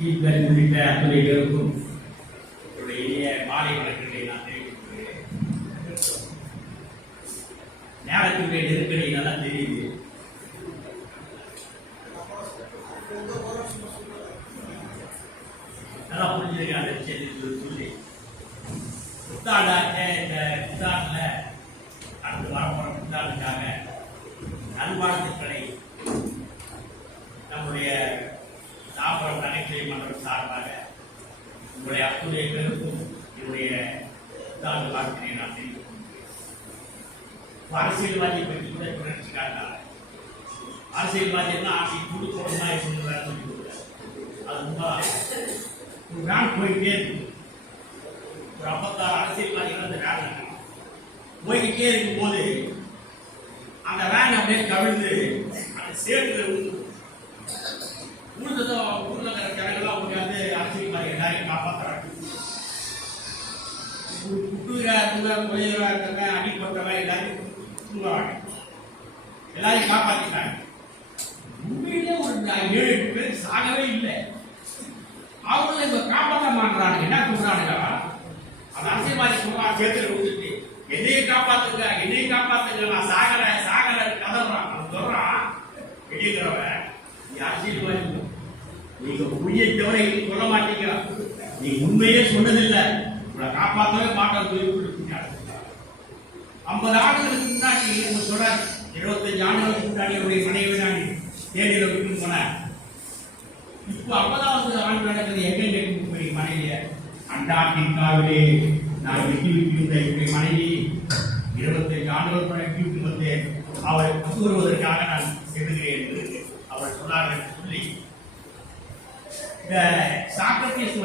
சீஃப்கன் உள்ளிட்ட அத்துணை பேருக்கும் இனிய மாலை வணக்கங்களை நான் தெரிவித்துள்ளேன். நேரத்தினுடைய நெருக்கடி நல்லா தெரியுது. நல்லா புரிஞ்சிருக்க அந்த விஷயத்தை சொல்லி புத்தாண்டாக இந்த புத்தாண்டில் அடுத்து வரப்போற புத்தாண்டுக்காக நல்வாழ்த்துக்களை நம்முடைய தாம்பரம் நகைச்சுவை மன்றம் சார்பாக உங்களுடைய அத்துணை பேருக்கும் என்னுடைய புத்தாண்டு வாழ்க்கையை நான் தெரிவித்துக் கொள்கிறேன். அரசியல்வாதியை பற்றி கூட புரட்சி காட்டாங்க. அரசியல்வாதின்னா கொடுக்கணும் தான் சொல்லுவார் சொல்லி கொடுக்குறாரு. அது ரொம்ப ஒரு வேன் போயிட்டே இருக்கு. ஒரு 56 அரசியல்வாதிகள் அந்த வேன் போய்கிட்டே இருக்கும்போது அந்த வேன் அப்படியே கவிழ்ந்து அந்த சேத்துல ஊழ்ந்ததும் ஊர்ல இருக்கிற ஜனங்கள்லாம் முடியாது அரசியல்வாதி எல்லாரையும் காப்பாற்றுறாங்க. குட்டுவீரா இருந்தவங்க கொலையவா இருந்தவங்க அடிப்பட்டவங்க எல்லாரையும் தூங்குறாங்க, எல்லாரையும் காப்பாற்றிட்டாங்க. உண்மையிலே ஒரு 7-8 பேர் சாகவே இல்லை. அவங்கள இப்ப காப்பாற்ற மாட்டாங்க. என்ன சொல்றானுங்க? அந்த அரசியல்வாதி சொல்றான், சேர்த்துல கொடுத்துட்டு என்னையும் காப்பாத்துங்க, என்னையும் காப்பாத்துங்க, நான் சாகர கதறான். அவன் சொல்றான், வெளியேறவன் அரசியல்வாதி நீங்க பொய்யை தவிர சொல்ல மாட்டீங்க, நீ உண்மையே சொன்னதில்லை, உங்களை காப்பாற்றவே மாட்டோம். 50 ஆண்டுகளுக்கு முன்னாடி சொல்ற 25 ஆண்டுகளுக்கு முன்னாடி அவருடைய மனைவி நான் தேடியில விட்டு போனேன். இப்போ 50வது ஆண்டு நடக்கிறது. எங்க மனைவிய அண்டார்டிகாவிலே நான் விட்டு இருந்த என்னுடைய மனைவி 25 ஆண்டுகள் விட்டு வந்து அவரை கூறுவதற்காக நான் செல்கிறேன் என்று அவர் சொன்னார்கள் சொல்லி சாக்ரட்டிஸ்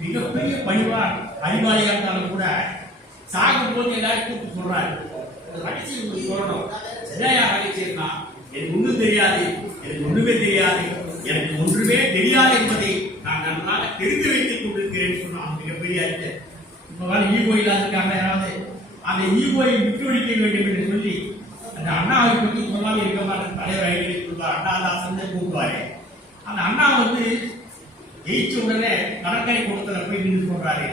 மிகப்பெரிய பணிவான் அறிவாளியாக இருந்தாலும் கூட சாகும் போது எல்லாரும் கூப்பிட்டு சொல்றாரு, ரகசியம் உங்களுக்கு சொல்லணும். சரியா ரகசியம்னா எனக்கு ஒன்றும் தெரியாது, எனக்கு ஒன்றுமே தெரியாது, எனக்கு ஒன்றுமே தெரியாது என்பதை நான் நன்றாக தெரிந்து வைத்துக் கொண்டிருக்கிறேன் சொன்னான் மிகப்பெரிய அறிஞர். இப்ப ஈகோ இல்லாததுக்காக யாராவது அந்த ஈகோயை விட்டுவிக்க வேண்டும் என்று சொல்லி அந்த அண்ணாவை பற்றி சொல்லாமல் இருக்க மாட்டேன். தலைவர் ஐடியா அண்ணாதாசன் கூப்பிடுவாரு. அந்த அண்ணா ஜெயிச்ச உடனே கடற்கரை கூடத்துல போய் நின்று சொல்றாரு,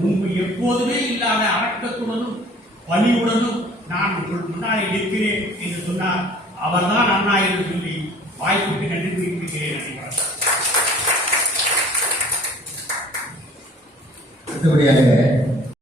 முன்பு எப்போதுமே இல்லாத அடக்கத்துடனும் பணியுடனும் நான் உங்கள் முன்னாடி நிற்கிறேன் என்று சொன்னார். அவர்தான் அண்ணா என்று சொல்லி வாய்ப்புக்கு நன்றி தெரிவிக்கிறேன். அடுத்தபடியாக